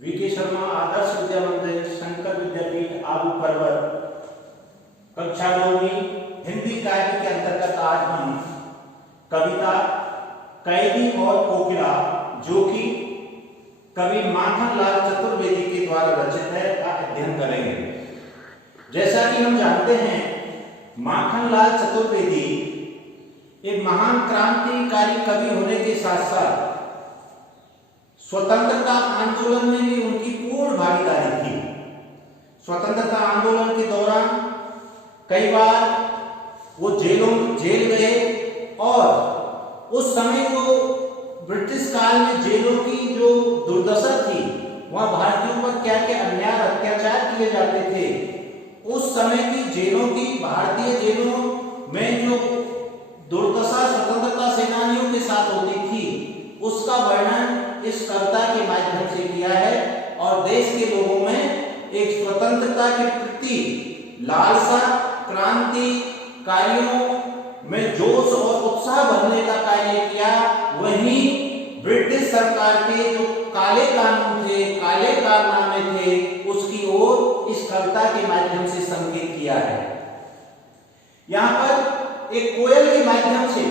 VK Sharma Adarsh Vidya मंदिर शंकर विद्यापीठ आबू पर्वत कक्षा 9वीं हिंदी कार्य के अंतर्गत आज हम कविता कैदी और कोकिला जो कि कवि माखनलाल चतुर्वेदी के द्वारा रचित है का अध्ययन करेंगे। जैसा कि हम जानते हैं माखनलाल चतुर्वेदी एक महान क्रांतिकारी कवि होने के साथ साथ स्वतंत्रता आंदोलन में भी उनकी पूर्ण भागीदारी थी। स्वतंत्रता आंदोलन के दौरान कई बार वो जेल गए और उस समय वो ब्रिटिश काल में जेलों की जो दुर्दशा थी, वहां भारतीयों पर क्या क्या अन्याय अत्याचार किए जाते थे, उस समय की जेलों की भारतीय जेलों में जो दुर्दशा स्वतंत्रता सेनानियों के साथ होती थी, उसका वर्णन इस कविता के माध्यम से किया है और देश के लोगों में एक स्वतंत्रता के प्रति लालसा, क्रांतिकारियों में जोश और उत्साह भरने का कार्य किया। वहीं ब्रिटिश सरकार के जो काले कानून थे, काले कारनामे थे, उसकी ओर इस कविता के माध्यम से संकेत किया है। यहाँ पर एक कोयल के माध्यम से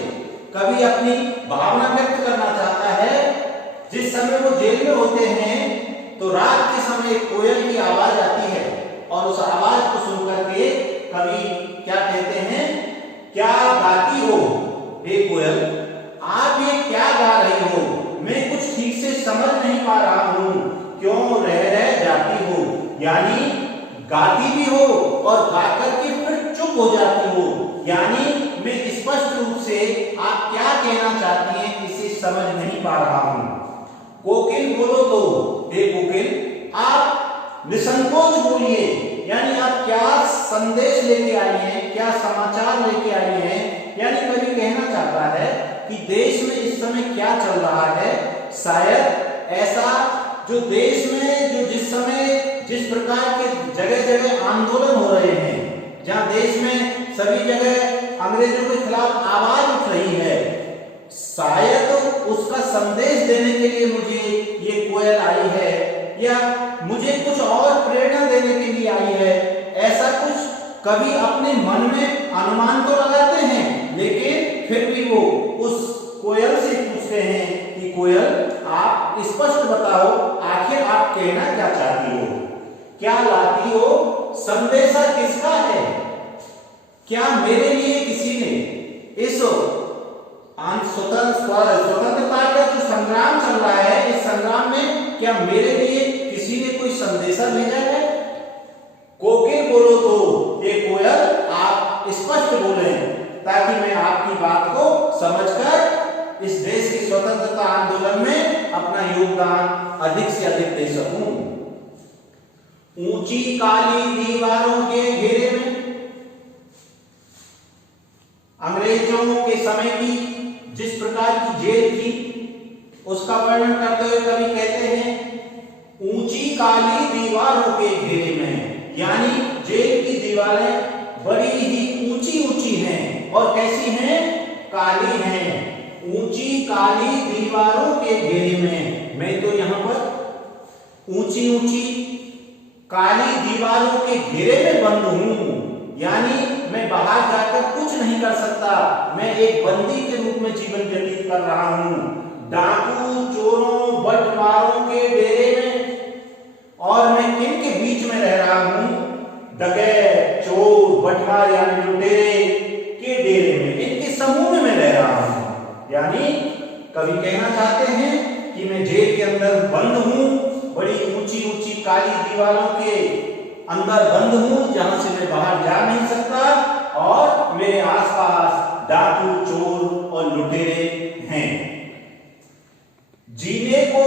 कवि अपनी भावना व्यक्त करना चाहता है। जिस समय वो जेल में होते हैं तो रात के समय एक कोयल की आवाज आती है और उस आवाज को सुनकर के कवि क्या कहते हैं, क्या गाती हो हे कोयल, आप ये क्या गा रही हो, मैं कुछ ठीक से समझ नहीं पा रहा हूं, क्यों रह जाती हो। यानी गाती भी हो और गाकर के फिर चुप हो जाती हो, यानी मैं स्पष्ट रूप से आप क्या कहना चाहती हैं इसे समझ नहीं पा रहा हूं। कोकिल बोलो तो हे कोकिल, आप निसंकोच बोलिए, यानी आप क्या संदेश लेके आई हैं, क्या समाचार लेके आई हैं। यानी कवि कहना चाहता है कि देश में इस समय क्या चल रहा है। शायद ऐसा जो देश में जो जिस समय जिस प्रकार के जगह जगह आंदोलन हो रहे हैं, जहां देश में सभी जगह अंग्रेजों के खिलाफ आवाज उठ रही है, शायद उसका संदेश देने के लिए मुझे ये कोयल आई है या मुझे कुछ और प्रेरणा देने के लिए आई है। ऐसा कुछ कवि अपने मन में अनुमान तो लगाते हैं, लेकिन फिर भी वो उस कोयल से पूछते हैं कि कोयल आप स्पष्ट बताओ, आखिर आप कहना क्या चाहती हो, क्या लाती हो, संदेशा किसका है। क्या मेरे लिए किसी ने इस स्वतंत्रता का जो संग्राम चल रहा है, इस संग्राम में क्या मेरे लिए किसी ने कोई संदेशा भेजा है। कोकिल बोलो तो ये कोयल आप स्पष्ट बोले ताकि मैं आपकी बात को समझकर इस देश की स्वतंत्रता आंदोलन में अपना योगदान अधिक से अधिक दे सकूं। ऊंची काली दीवारों के घेरे में अंग्रेजों के समय की जिस प्रकार की जेल थी, उसका वर्णन करते हुए कवि कहते हैं ऊंची काली दीवारों के घेरे में, यानी जेल की दीवारें बड़ी ही ऊंची ऊंची हैं और कैसी हैं, काली हैं। ऊंची काली दीवारों के घेरे में, मैं तो यहाँ पर ऊंची ऊंची काली दीवारों के घेरे में बंद हूं, यानी मैं बाहर जाकर कुछ नहीं कर सकता, मैं एक बंदी के रूप में जीवन व्यतीत कर रहा हूं। डाकू चोरों बटमारों के डेरे में और मैं किनके बीच में रह रहा हूं, डकैत चोर बटमार यानी लुटेरे के डेरे में, इनके समूह में मैं रह रहा हूं। यानी कवि कहना चाहते हैं कि मैं जेल के अंदर बंद हूं, बड़ी ऊंची ऊंची काली दीवारों के अंदर बंद हूं, जहां से मैं बाहर जा नहीं सकता और मेरे आसपास डाकू चोर और लुटेरे हैं। जीने को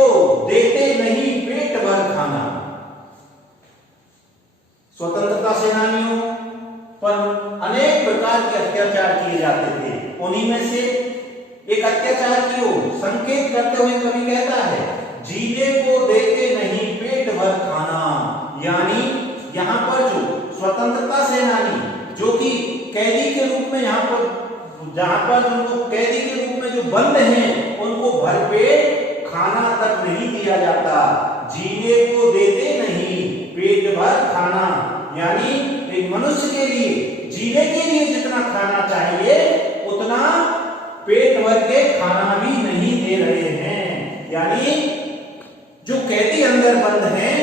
देते नहीं पेट भर खाना। स्वतंत्रता सेनानियों पर अनेक प्रकार के अत्याचार किए जाते थे, उन्हीं में से एक अत्याचार की ओर संकेत करते हुए कवि कहता है जीने को देते नहीं पेट भर खाना। यानी यहाँ पर जो स्वतंत्रता सेनानी जो कि कैदी के रूप में यहाँ पर जहाँ पर उनको कैदी के रूप में जो बंद हैं, उनको भरपेट खाना तक नहीं दिया जाता। जीने को यानी एक मनुष्य के लिए जीने के लिए जितना खाना चाहिए उतना पेट भर के खाना भी नहीं दे रहे हैं। यानी जो कैदी अंदर बंद हैं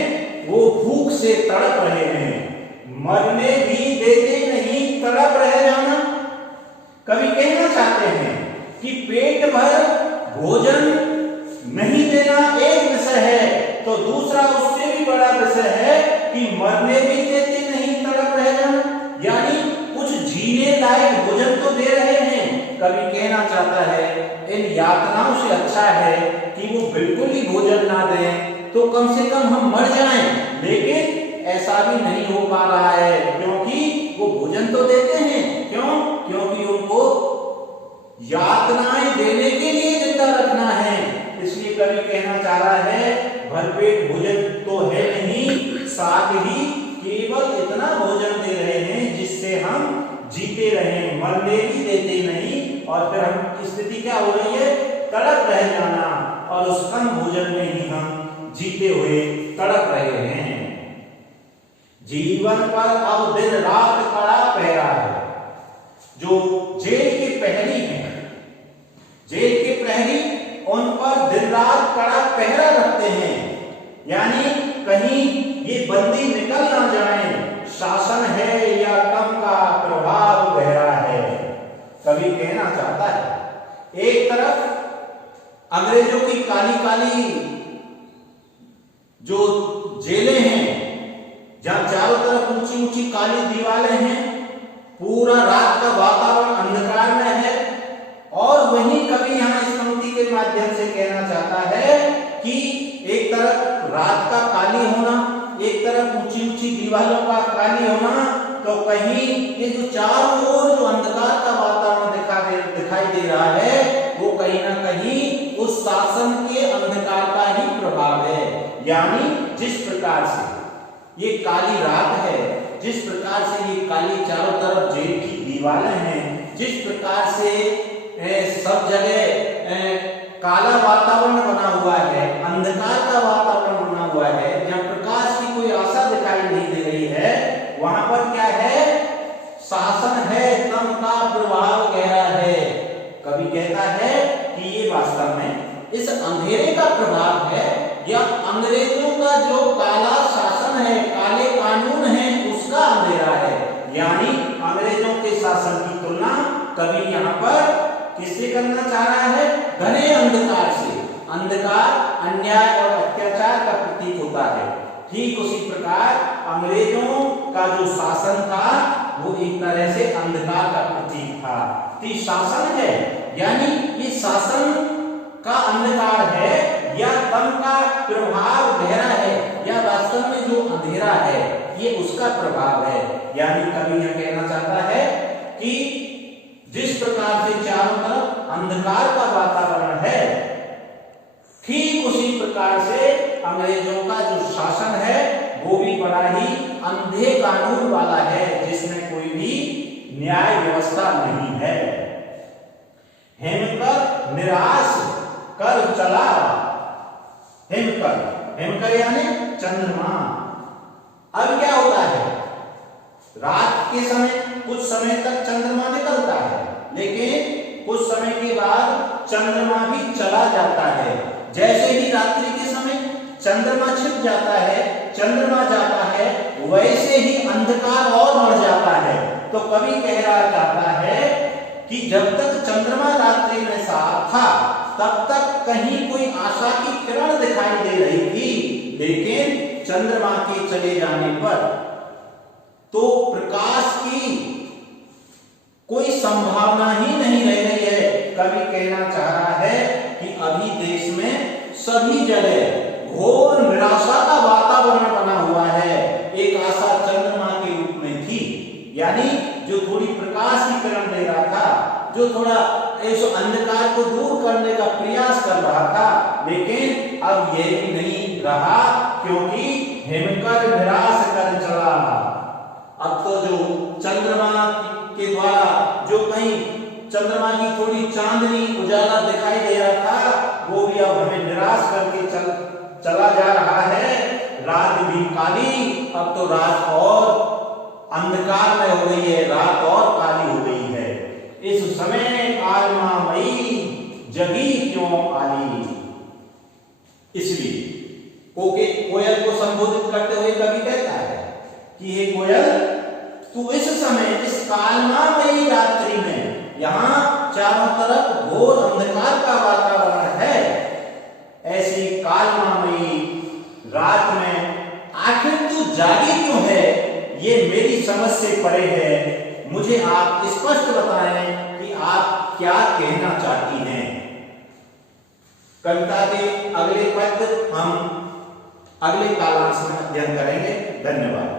वो भूख से तड़प रहे हैं, मरने भी देते नहीं, तड़प रहे जाना। कवि कहना चाहते हैं कि पेट भर भोजन नहीं देना एक विषय है, तो दूसरा उससे भी बड़ा विषय है कि मरने भी देते नहीं, तड़प रहे जाना। यानी कुछ जीने लायक भोजन तो दे रहे हैं। कवि कहना चाहता है इन यातनाओं से अच्छा है कि वो बिल्कुल ही भोजन ना दें, तो कम से कम हम मर जाएं। लेकिन ऐसा भी नहीं हो पा रहा है, क्योंकि वो भोजन तो देते हैं। क्यों? क्योंकि उनको यातनाएं देने के लिए जिंदा रखना है। इसलिए कवि कहना चाह रहा है भरपेट भोजन तो है नहीं, साथ ही केवल इतना भोजन दे रहे हैं जिससे हम जीते रहे, मरने भी देते नहीं। और फिर हम स्थिति क्या हो रही है? तड़प रह जाना, और उस कम भोजन में ही हम जीते हुए तड़प रहे हैं। जीवन पर अब दिन रात कड़ा पहरा है। जो जेल के प्रहरी हैं, जेल के प्रहरी उन पर दिन रात कड़ा पहरा रखते हैं, यानी कहीं ये बंदी निकल ना जाए। शासन है या कम का प्रभाव गहरा है, कवि कहना चाहता है। एक तरफ अंग्रेजों की काली काली जो जेलें हैं, जहां चारों तरफ ऊंची ऊंची काली दीवारें हैं, पूरा रात का वातावरण अंधकार में है। और वहीं कवि यहां इस पंक्ति के माध्यम से कहना चाहता है कि एक तरफ रात का काली होना, एक तरफ ऊंची ऊंची दीवारों का काली होना, तो कहीं ये जो चारों ओर जो अंधकार का वातावरण दिखाई दे रहा है, वो कहीं ना कहीं उस शासन के अंधकार का ही प्रभाव है। यानी जिस प्रकार से ये काली रात है, जिस प्रकार से ये काली चारों तरफ जेल की दीवारें हैं, जिस प्रकार से सब जगह काला वातावरण बना हुआ है, अंधकार का वातावरण बना हुआ है, जहां प्रकाश की कोई आशा दिखाई नहीं दे रही है, वहां पर क्या है? शासन है, तम का प्रभाव गहरा है। कवि कहता है कि ये वास्तव में इस अंधेरे का प्रभाव है, या अंग्रेजों का जो काला शासन है, काले कानून है, उसका अंधेरा है। यानी अंग्रेजों के शासन की तुलना कवि यहाँ पर किससे करना चाह रहा है? घने अंधकार से। अंधकार अन्याय और अत्याचार का प्रतीक होता है। ठीक उसी प्रकार अंग्रेजों का जो शासन था वो एक तरह से अंधकार का प्रतीक था। कि शासन है, यानी ये शासन का अंधकार है, या तम का प्रभाव गहरा है, या वास्तव में जो अंधेरा है ये उसका प्रभाव है। यानी कवि यह कहना चाहता है कि जिस प्रकार से चारों तरफ अंधकार का वातावरण है, ठीक उसी प्रकार से अंग्रेजों का जो शासन है वो भी बड़ा ही अंधे कानून वाला है, जिसमें कोई भी न्याय व्यवस्था नहीं है। हेमकर निराश कर चला, हेमकर यानी चंद्रमा। अब क्या होता है? रात के समय कुछ समय तक चंद्रमा निकलता है, लेकिन कुछ समय के बाद चंद्रमा भी चला जाता है। जैसे ही रात्रि के समय चंद्रमा छिप जाता है, चंद्रमा जाता है, वैसे ही अंधकार और बढ़ जाता है। तो कवि कह रहा चाहता है कि जब तक चंद्रमा रात्रि में साफ था तब तक कहीं कोई आशा की किरण दिखाई दे रही थी, लेकिन चंद्रमा के चले जाने पर तो प्रकाश की कोई संभावना ही नहीं रह गई है। कवि कहना चाह रहा है कि अभी देश में सभी जगह घोर निराशा का वातावरण बना हुआ है। एक आशा चंद्रमा के रूप में थी, यानी जो थोड़ी प्रकाश की किरण दे रहा था, जो थोड़ा इस अंधकार को दूर करने का प्रयास कर रहा था, लेकिन अब यह भी नहीं रहा, क्योंकि हेमकर निराश कर चला। अब तो जो चंद्रमा के द्वारा जो कहीं चंद्रमा की थोड़ी चांदनी उजाला दिखाई दे रहा था, वो भी अब हमें निराश करके चला जा रहा है। रात भी काली, अब तो रात और अंधकारमय हो गई है, रात और काली हो गई है। इस समय कालमा मई जगी क्यों आली। इसलिए कोयल को संबोधित करते हुए कवि कहता है कि हे कोयल, तू इस समय इस कालमामयी रात्रि में, यहाँ चारों तरफ घोर अंधकार का वातावरण है, ऐसी कालमामयी रात में आखिर तू जागी क्यों है, ये मेरी समझ से परे है। मुझे आप स्पष्ट बताएं कि आप क्या कहना चाहती हैं। कविता के अगले पद हम अगले कालांश में अध्ययन करेंगे। धन्यवाद।